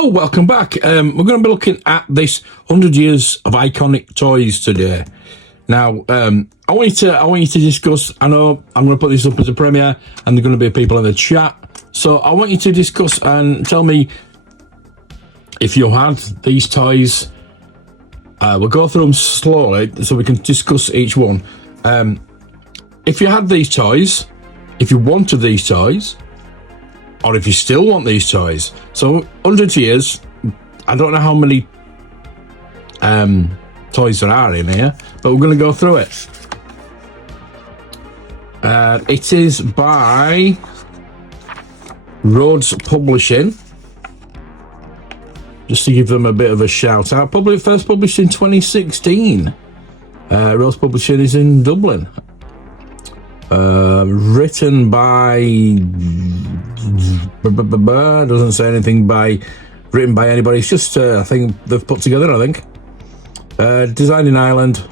Oh, welcome back. We're going to be looking at this 100 years of iconic toys today. Now, I want you to discuss. I know I'm going to put this up as a premiere, and there are going to be people in the chat. So I want you to discuss and tell me if you had these toys. We'll go through them slowly so we can discuss each one. If you had these toys, if you wanted these toys, or if you still want these toys. So 100 years, I don't know how many toys there are in here, but we're going to go through it. It is by Rhodes Publishing. Just to give them a bit of a shout out. Probably first published in 2016. Rhodes Publishing is in Dublin. Written by doesn't say anything by written by anybody. It's just I think they've put together. I think designed in Ireland,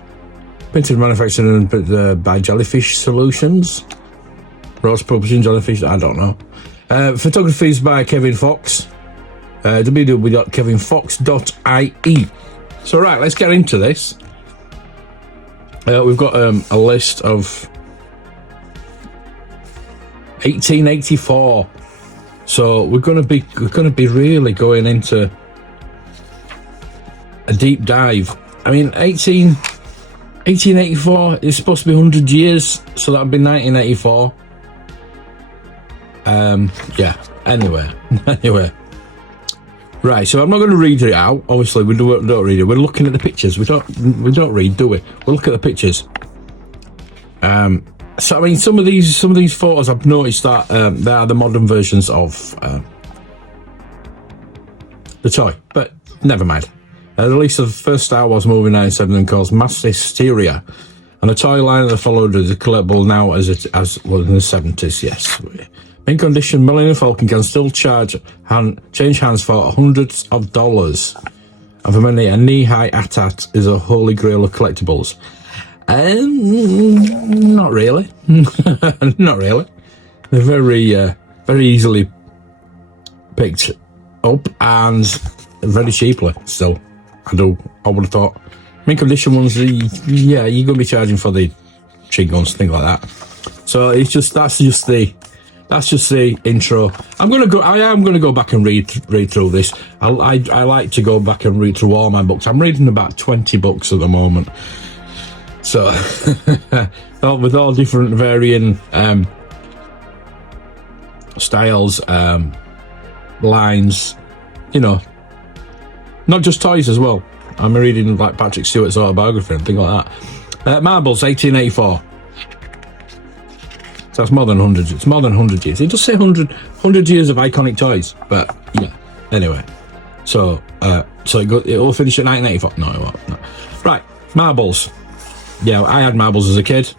printed, manufactured by Jellyfish Solutions. Rhodes Publishing, Jellyfish. I don't know. Photography is by Kevin Fox. www.kevinfox.ie. So right, let's get into this. We've got a list of 1884. So we're going to be really going into a deep dive. I mean, 1884 is supposed to be 100 years, so that would be 1984. Yeah. Anyway. Right, so I'm not going to read it out. Obviously, we don't read it. We're looking at the pictures. We don't read, do we? We'll look at the pictures. So I mean, some of these photos, I've noticed that they are the modern versions of the toy, but never mind. The release of the first Star Wars movie in 1997 caused mass hysteria, and the toy line that followed is collectible now as well in the 70s. Yes. In condition, Millennium Falcon can still change hands for hundreds of dollars. And for many, a knee-high AT-AT is a holy grail of collectibles. Not really. Not really. They're very easily picked up and very cheaply still. I would have thought. Mint condition ones, yeah, you're going to be charging for the machine guns, things like that. So that's just the intro. I am going to go back and read through this. I like to go back and read through all my books. I'm reading about 20 books at the moment. So, with all different varying styles, lines, not just toys as well. I'm reading like Patrick Stewart's autobiography and things like that. Marbles, 1884. So that's more than 100. It's more than 100 years. It does say 100 years of iconic toys, but yeah. Anyway, so it will finish at 1984. No, it won't. No. Right, marbles. Yeah, I had marbles as a kid.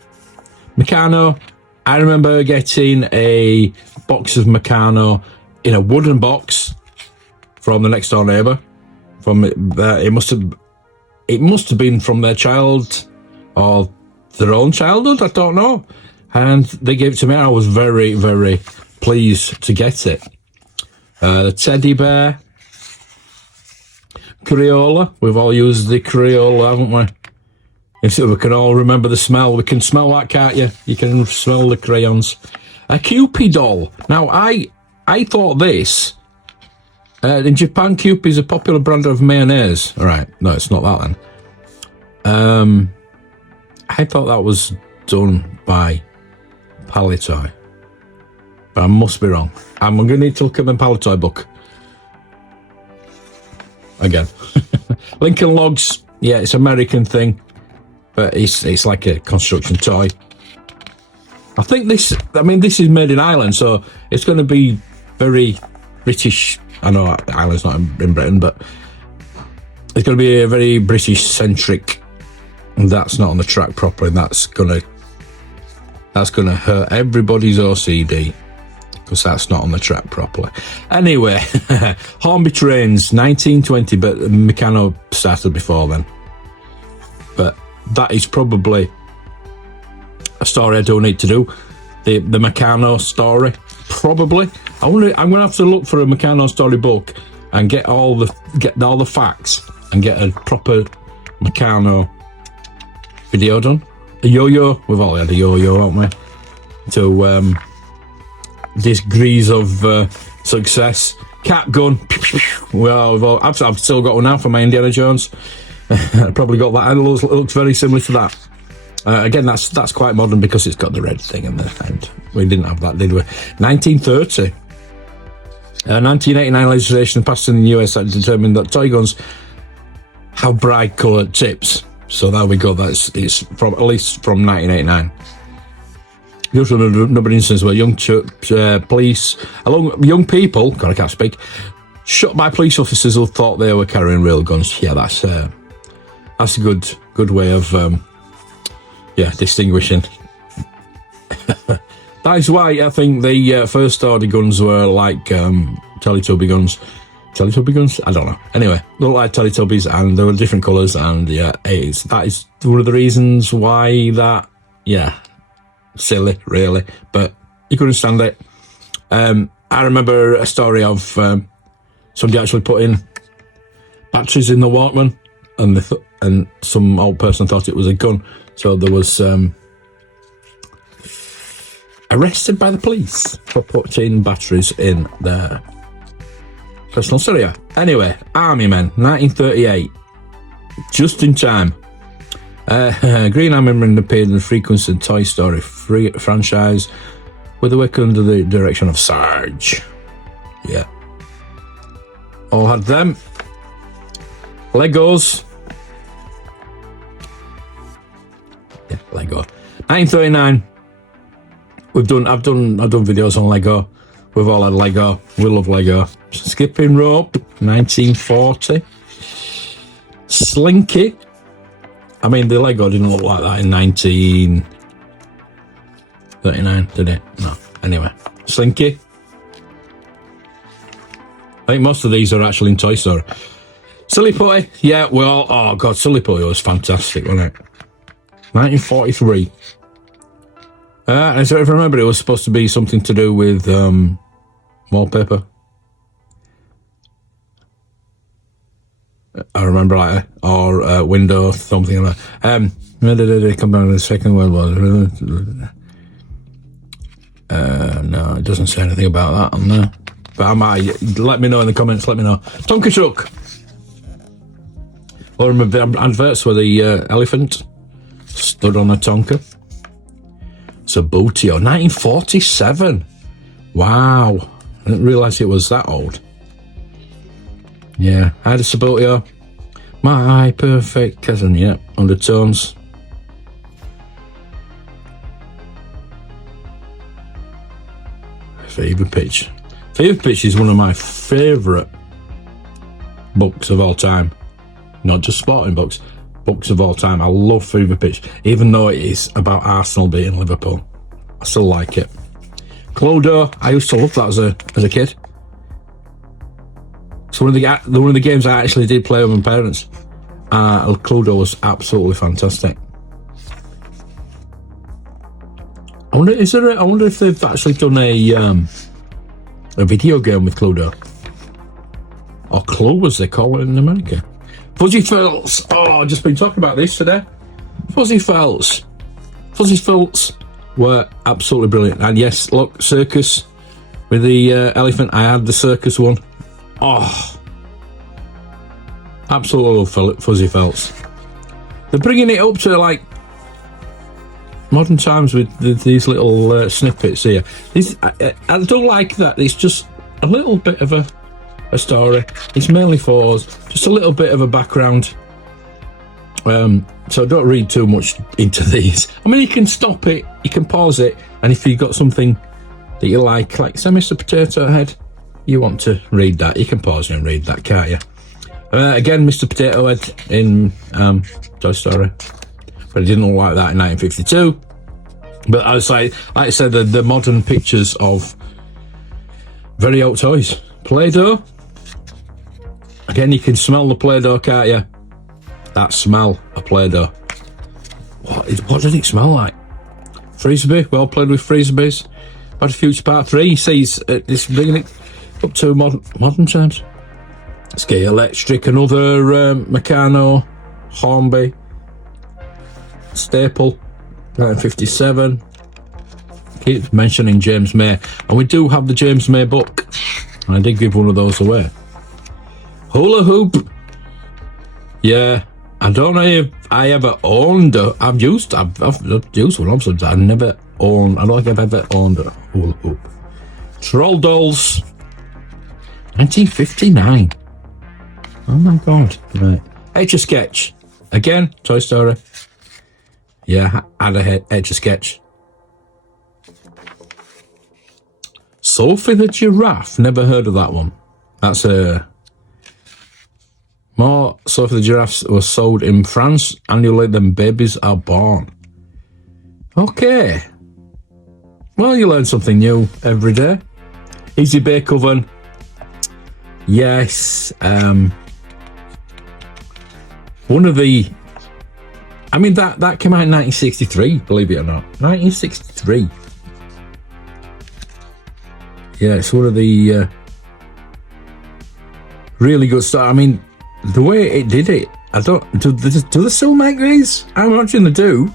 Meccano. I remember getting a box of Meccano in a wooden box from the next door neighbour. It must have been from their child or their own childhood. I don't know. And they gave it to me. I was very, very pleased to get it. The teddy bear. Crayola. We've all used the Crayola, haven't we? We can all remember the smell. We can smell that, can't you? You can smell the crayons. A Kewpie doll. Now, I thought this. In Japan, Kewpie is a popular brand of mayonnaise. All right. No, it's not that then. I thought that was done by Palitoy, but I must be wrong. I'm going to need to look at my Palitoy book again. Lincoln Logs, yeah, it's an American thing, but it's like a construction toy. I think this is made in Ireland, so it's going to be very British. I know Ireland's not in Britain, but it's going to be a very British centric. And that's not on the track properly. That's gonna hurt everybody's OCD because that's not on the track properly. Anyway, Hornby Trains, 1920, but Meccano started before then. But that is probably a story I don't need to do. The Meccano story, probably. I'm going to have to look for a Meccano story book and get all the facts and get a proper Meccano video done. A yo-yo, we've all had a yo-yo, haven't we? To degrees of success. Cap gun. Well, I've still got one now for my Indiana Jones. I probably got that. It looks very similar to that. Again, that's quite modern because it's got the red thing in the end. We didn't have that, did we? 1930. 1989 legislation passed in the US that determined that toy guns have bright coloured tips. So there we go. It's from at least from 1989. There's a number of instances where young police, young people, God, I can't speak, shot by police officers who thought they were carrying real guns. Yeah, that's a good way of distinguishing. That is why I think the first order guns were like Teletubby guns. Teletubby guns? I don't know. Anyway, they look like Teletubbies and they were different colours, and that is one of the reasons why that, silly, really, but you couldn't stand it. I remember a story of somebody actually putting batteries in the Walkman, and some old person thought it was a gun, so there was arrested by the police for putting batteries in their personal stereo. Anyway, Army Men, 1938, just in time. Green Army Men appeared in the Frequency Toy Story franchise with the work under the direction of Sarge. Yeah. All had them. Legos. Yeah, Lego. 1939. I've done videos on Lego. We've all had Lego. We love Lego. Skipping rope, 1940. Slinky. I mean, the Lego didn't look like that in 1939, did it? No. Anyway, Slinky. I think most of these are actually in Toy Story. Silly Putty. Yeah, oh God, Silly Putty was fantastic, wasn't it? 1943. And so if I remember, it was supposed to be something to do with wallpaper. I remember, or window, something like that. Come down to the Second World War. No, it doesn't say anything about that on there. But I might. Let me know in the comments. Let me know. Tonka truck. Or adverts where the elephant stood on a Tonka. Sabutio, 1947. Wow, I didn't realise it was that old. Yeah, I had a Sabutio. My perfect cousin, yeah, undertones. Fever Pitch. Fever Pitch is one of my favourite books of all time. Not just sporting books of all time. I love Fever Pitch, even though it is about Arsenal beating Liverpool. I still like it. Cluedo, I used to love that as a kid. It's one of the games I actually did play with my parents. Cluedo was absolutely fantastic. I wonder if they've actually done a video game with Cluedo, or Clue as they call it in America. Fuzzy Felts. Oh, I've just been talking about this today. Fuzzy Felts. Fuzzy Felts were absolutely brilliant. And yes, look, circus with the elephant. I had the circus one. Oh, absolutely love Fuzzy Felts. They're bringing it up to like modern times with these little snippets here. I don't like that. It's just a little bit of a story. It's mainly for us, just a little bit of a background. So don't read too much into these. I mean, you can stop it, you can pause it, and if you've got something that you like say Mr. Potato Head, you want to read that, you can pause it and read that, can't you? Again, Mr. Potato Head in Toy Story, but it didn't look like that in 1952. But like I said, the modern pictures of very old toys. Play-Doh. Again, you can smell the Play-Doh, can't you? That smell of Play-Doh. What did it smell like? Frisbee. Well played with Frisbees. Back to Future Part 3. He says it's bringing it up to modern times. Let's get electric, another Meccano, Hornby, Staple, 1957. Keep mentioning James May, and we do have the James May book. I did give one of those away. Hula hoop. Yeah, I don't know if I ever owned a. I've used one obviously. I never owned. I don't think I've ever owned a hula hoop. Troll dolls. 1959. Oh my god. Right. Etch a Sketch. Again, Toy Story. Yeah, had a Etch a Sketch. Sophie the Giraffe. Never heard of that one. That's a. More Sophie the Giraffes were sold in France annually than babies are born. Okay. Well, you learn something new every day. Easy Bake Oven. Yes. One of the... I mean, that came out in 1963, believe it or not. 1963. Yeah, it's one of the really good stuff. I mean, the way it did it, I don't... Do they still make these? I imagine they do.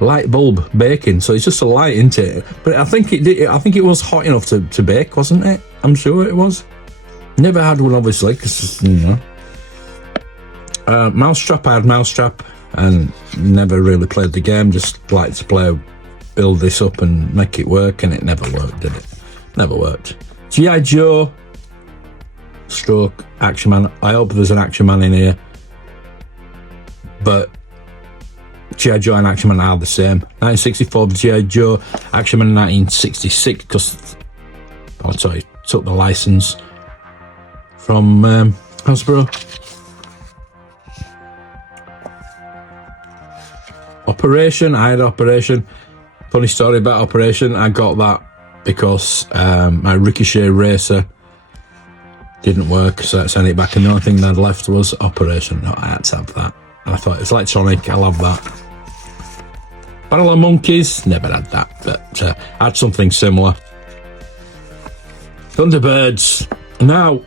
Light bulb baking, so it's just a light, isn't it? But I think it was hot enough to bake, wasn't it? I'm sure it was. Never had one, obviously, because, you know. Mousetrap, I had Mousetrap, and never really played the game, just liked to build this up and make it work, and it never worked, did it? Never worked. G.I. Joe, stroke, Action Man. I hope there's an Action Man in here. But G.I. Joe and Action Man are the same. 1964, G.I. Joe, Action Man in 1966, because I took the license from Hasbro. Operation, I had Operation. Funny story about Operation, I got that because my Ricochet Racer didn't work, so I sent it back, and the only thing that left was Operation. No, I had to have that. And I thought, it's electronic, I'll have that. Battle of Monkeys, never had that, but I had something similar. Thunderbirds. Now,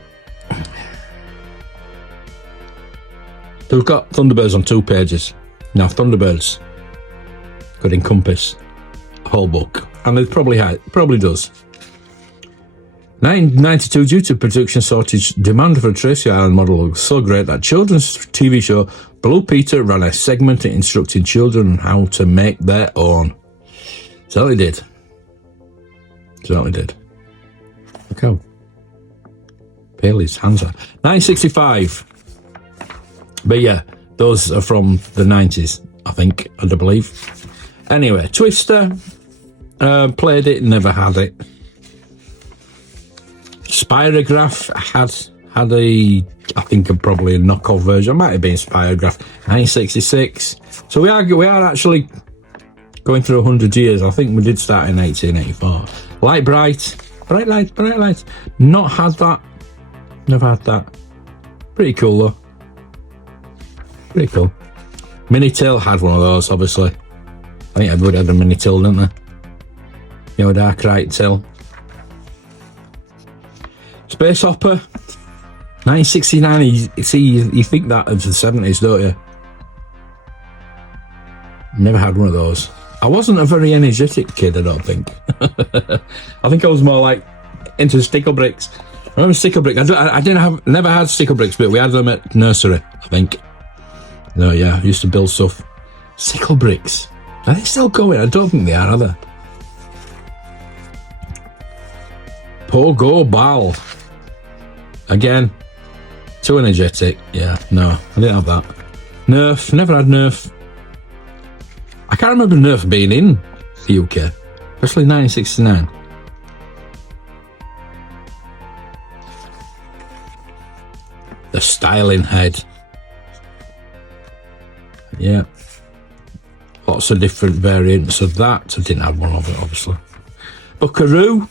we've got Thunderbirds on 2 pages. Now, Thunderbirds could encompass a whole book, and it probably does. 1992, due to production shortage, demand for a Tracy Island model was so great that children's TV show Blue Peter ran a segment instructing children on how to make their own. Certainly did. Look how pale his hands are. 1965. But yeah, those are from the 90s, I think, I do believe. Anyway, Twister, played it, never had it. Spirograph had a, I think probably a knockoff version. It might have been Spirograph, 1966. So we are actually going through 100 years. I think we did start in 1884. Light Bright. Not had that. Never had that. Pretty cool though. Pretty cool. Minitel had one of those, obviously. I think everybody had a Minitel, didn't they? You know, Dark Till. Space Hopper, 1969. You think that of the 70s, don't you? Never had one of those. I wasn't a very energetic kid, I don't think. I think I was more like into sticker bricks. I remember sticker bricks. I never had sticker bricks, but we had them at nursery, I think. No, yeah, I used to build stuff. Sickle bricks. Are they still going? I don't think they are they? Pogo Ball. Again, too energetic. Yeah, no, I didn't have that. Nerf, never had Nerf. I can't remember Nerf being in the UK, especially 1969. The styling head. Yeah. Lots of different variants of that. I didn't have one of it, obviously. Buckaroo.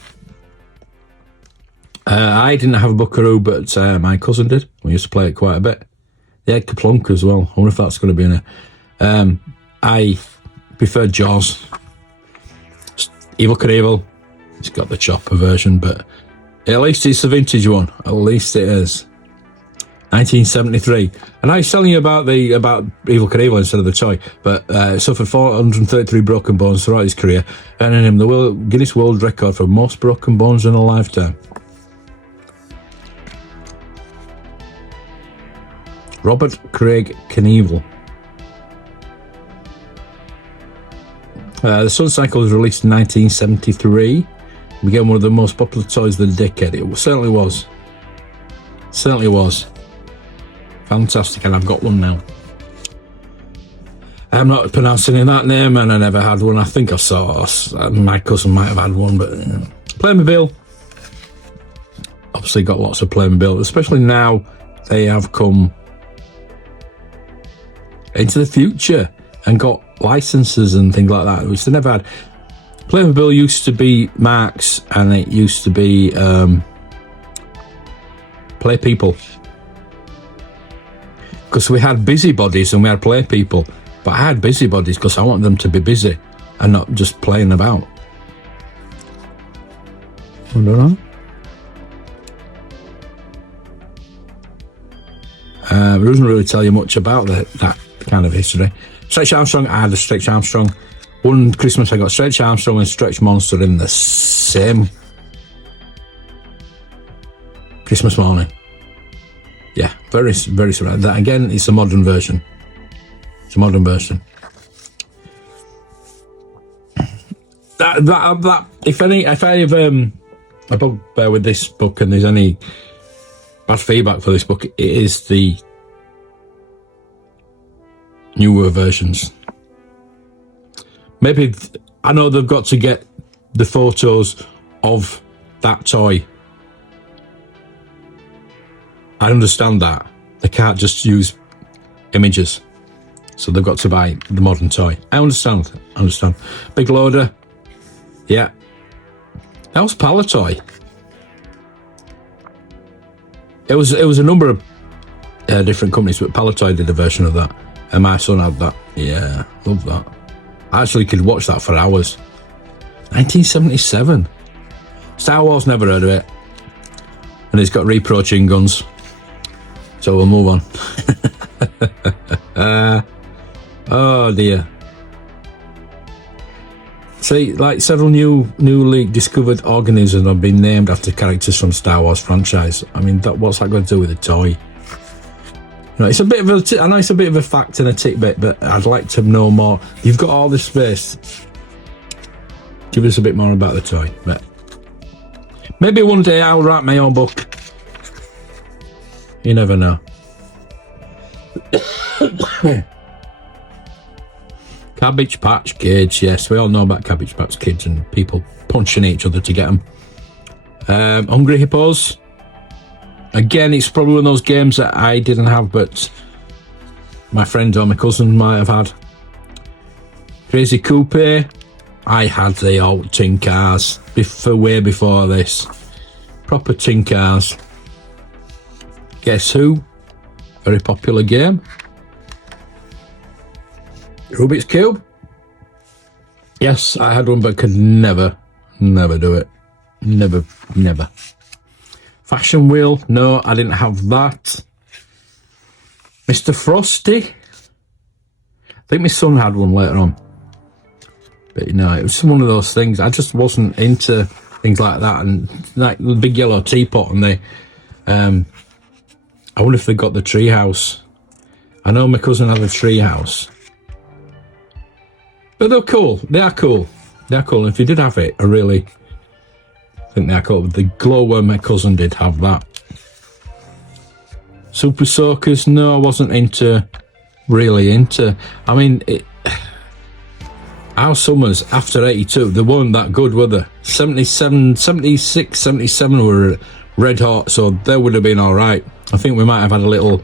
I didn't have a Buckaroo, but my cousin did. We used to play it quite a bit. They had Kaplunk as well. I wonder if that's going to be in it. I prefer Jaws. Evil Knievel. It's got the chopper version, but At least it's a vintage one. At least it is. 1973. And I was telling you about Evel Knievel instead of the toy, but suffered 433 broken bones throughout his career, earning him the Guinness World Record for most broken bones in a lifetime. Robert Craig Knievel. The Sun Cycle was released in 1973. It became one of the most popular toys of the decade. It certainly was. Certainly was. Fantastic, and I've got one now. I'm not pronouncing that name, and I never had one. I think I saw my cousin might have had one, but Playmobil. Obviously got lots of Playmobil, especially now they have come into the future and got licenses and things like that, which they never had. Playmobil used to be Marks, and it used to be Play People. Because we had busybodies and we had Play People. But I had busybodies because I want them to be busy and not just playing about. I don't know. It doesn't really tell you much about that kind of history. Stretch Armstrong, I had a Stretch Armstrong. One Christmas I got Stretch Armstrong and Stretch Monster in the same Christmas morning. Yeah, very, very surprising. That again, it's a modern version. It's a modern version. That if I have a bugbear with this book and there's any bad feedback for this book, it is the newer versions. Maybe I know they've got to get the photos of that toy. I understand that. They can't just use images. So they've got to buy the modern toy. I understand. Big Loader. Yeah. That was Palatoy. It was a number of different companies, but Palatoy did a version of that. And my son had that. Yeah, love that. I actually could watch that for hours. 1977. Star Wars, never heard of it. And it's got reproaching guns. So we'll move on. Oh dear. See, like several newly discovered organisms have been named after characters from Star Wars franchise. I mean, what's that got to do with a toy? You know, it's a bit of I know it's a bit of a fact and a tidbit, but I'd like to know more. You've got all this space. Give us a bit more about the toy. But maybe one day I'll write my own book. You never know. Cabbage Patch Kids, yes, we all know about Cabbage Patch Kids and people punching each other to get them. Hungry Hippos. Again, it's probably one of those games that I didn't have, but my friend or my cousin might have had. Crazy Coupe. I had the old tin cars way before this. Proper tin cars. Guess Who? Very popular game. Rubik's Cube. Yes, I had one, but could never do it. Never. Fashion Wheel. No, I didn't have that. Mr. Frosty. I think my son had one later on. But you know, it was one of those things. I just wasn't into things like that. And like the big yellow teapot and they, I wonder if they got the tree house. I know my cousin had a tree house. But they're cool. They are cool. And if you did have it, I really think they are cool. The glowworm, my cousin did have that. Super Soakers, no, I wasn't really into. I mean, our summers after 82, they weren't that good, were they? 77, 76, 77 were red hot, so they would have been all right. I think we might have had a little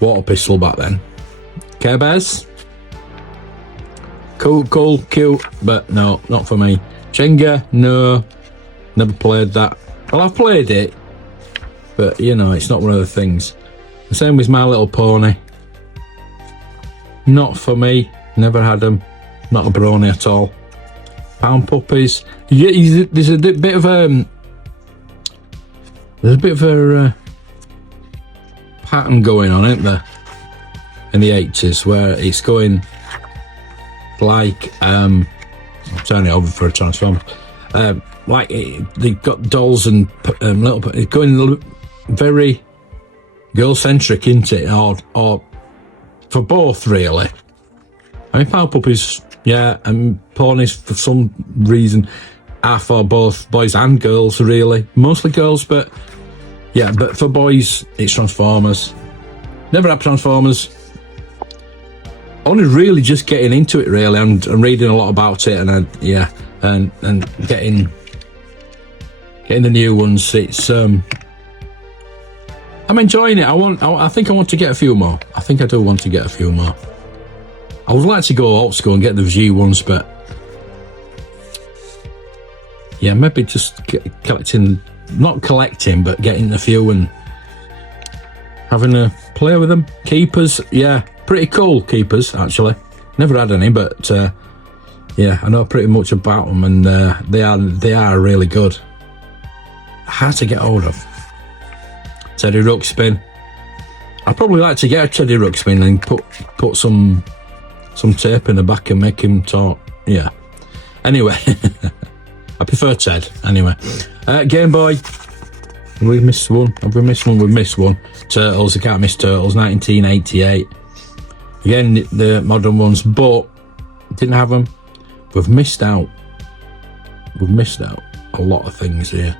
water pistol back then. Care Bears? Cool, cute, but no, not for me. Jenga, no, never played that. Well, I've played it, but you know, it's not one of the things. The same with My Little Pony. Not for me, never had them. Not a brony at all. Pound Puppies. Yeah, there's a bit of There's a bit of a pattern going on, isn't there, in the 80s, where it's going like I'm turning it over for a transformer, like they've got dolls and little, it's going very girl-centric, isn't it, or for both, really. I mean, Power Puppies, yeah, and ponies for some reason are for both boys and girls, really. Mostly girls, but yeah, but for boys, it's Transformers. Never had Transformers. Only really just getting into it, really, and reading a lot about it, and yeah, and getting the new ones. It's I'm enjoying it. I think I want to get a few more. I think I do want to get a few more. I would like to go old school and get the G ones, but yeah, maybe just collecting, not collecting, but getting a few and having a play with them. Keepers, yeah, pretty cool keepers, actually. Never had any, but yeah, I know pretty much about them, and they are really good. Hard to get hold of. Teddy Ruxpin. I'd probably like to get a Teddy Ruxpin and put some tape in the back and make him talk. Yeah. Anyway, I prefer Ted. Anyway, Game Boy. We missed one. Have we missed one? We've missed one. Turtles. I can't miss Turtles. 1988. Again, the modern ones, but didn't have them. We've missed out. We've missed out a lot of things here.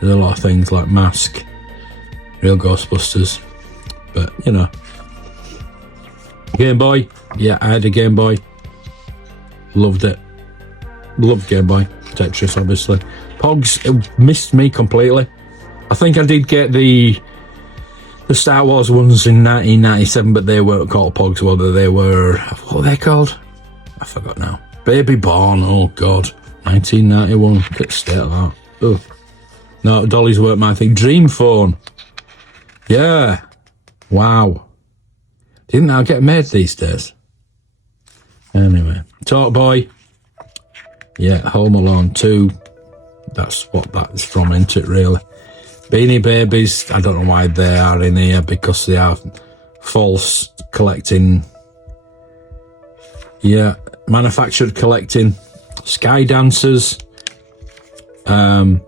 There's a lot of things like Mask, Real Ghostbusters, but you know. Game Boy. Yeah, I had a Game Boy. Loved it. Loved Game Boy. Tetris, obviously. Pogs, it missed me completely. I think I did get the Star Wars ones in 1997, but they weren't called Pogs, whether they were, what were they called? I forgot now. Baby Born, oh God. 1991, look at the state of that. Ugh. No, Dollies weren't my thing. Dream Phone. Yeah. Wow. Didn't that get made these days? Anyway. Talk Boy. Yeah, Home Alone 2. That's what that's from, isn't it, really? Beanie Babies. I don't know why they are in here, because they are false collecting. Yeah. Manufactured collecting. Sky Dancers. The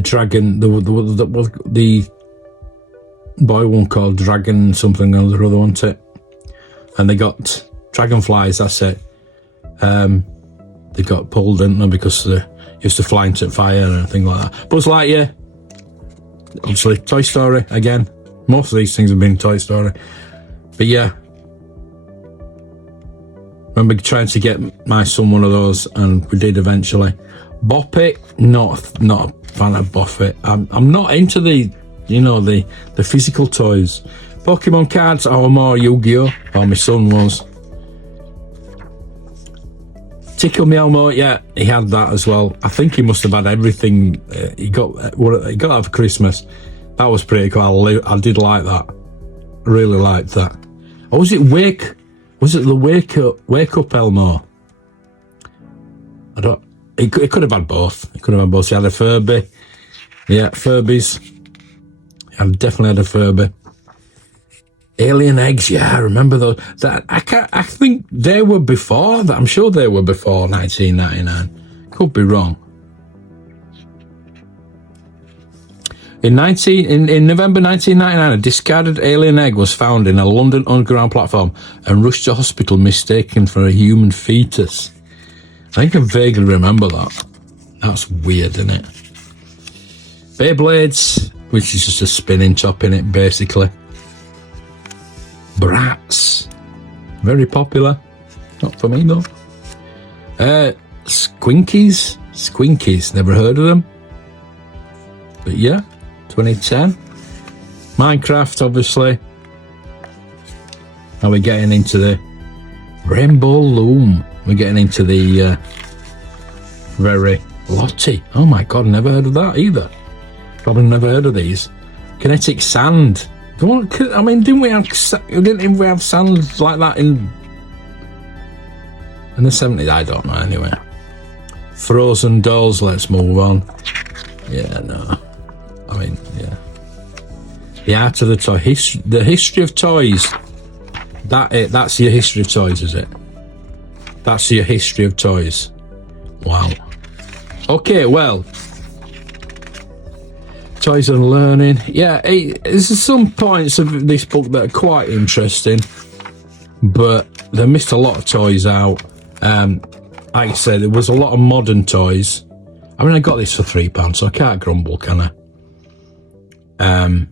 Dragon, the boy one called Dragon something or other, wasn't it? And they got Dragonflies, that's it. They got pulled, didn't they, because they used to fly into fire and things like that. Buzz Lightyear, obviously. Toy Story, again. Most of these things have been Toy Story. But yeah. Remember trying to get my son one of those, and we did eventually. Bop It, not a fan of Bop It. I'm not into the physical toys. Pokemon cards or more Yu-Gi-Oh! Oh, my son was. Tickle Me Elmo, yeah, he had that as well. I think he must have had everything he got out for Christmas. That was pretty cool. I did like that. I really liked that. Or was it the Wake Up Elmo? I don't. He could have had both. He could have had both. He had a Furby. Yeah, Furbies. I definitely had a Furby. Alien Eggs, yeah, I remember those. I think they were before that. I'm sure they were before 1999. Could be wrong. In November 1999, a discarded alien egg was found in a London underground platform and rushed to hospital mistaken for a human fetus. I think I vaguely remember that. That's weird, isn't it? Beyblades, which is just a spinning top in it, basically. Bratz, very popular. Not for me though. Squinkies, never heard of them. But yeah, 2010. Minecraft, obviously. Now we're getting into the Rainbow Loom. We're getting into the very Lottie. Oh my God, never heard of that either. Probably never heard of these. Kinetic Sand. I mean, didn't we have sand like that in the 70s? I don't know. Anyway, Frozen Dolls. Let's move on. Yeah, no. I mean, yeah. The art of the toy. The history of toys. That's your history of toys, is it? That's your history of toys. Wow. Okay, well. Toys and learning. Yeah, there's some points of this book that are quite interesting, but they missed a lot of toys out. Like I said, there was a lot of modern toys. I mean, I got this for £3, so I can't grumble, can I?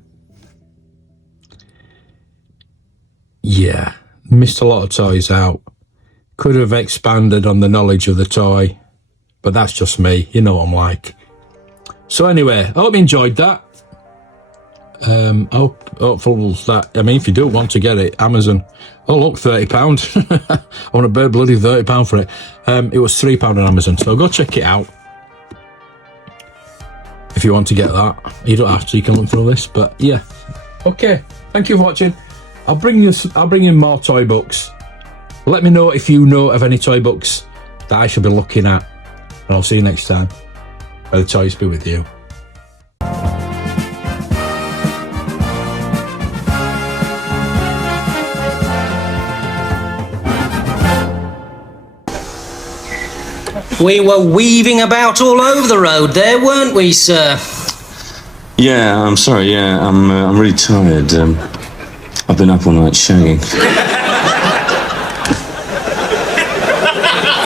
Yeah, missed a lot of toys out. Could have expanded on the knowledge of the toy, but that's just me. You know what I'm like. So anyway, I hope you enjoyed that. Hopefully that, I mean, if you do want to get it, Amazon. Oh look, £30. I want to pay bloody £30 for it. It was £3 on Amazon, so go check it out. If you want to get that, you don't have to. You can look through this, but yeah. Okay, thank you for watching. I'll bring you more toy books. Let me know if you know of any toy books that I should be looking at, and I'll see you next time. May the toys be with you. We were weaving about all over the road there, weren't we, sir? Yeah, I'm sorry, yeah, I'm really tired. I've been up all night shagging.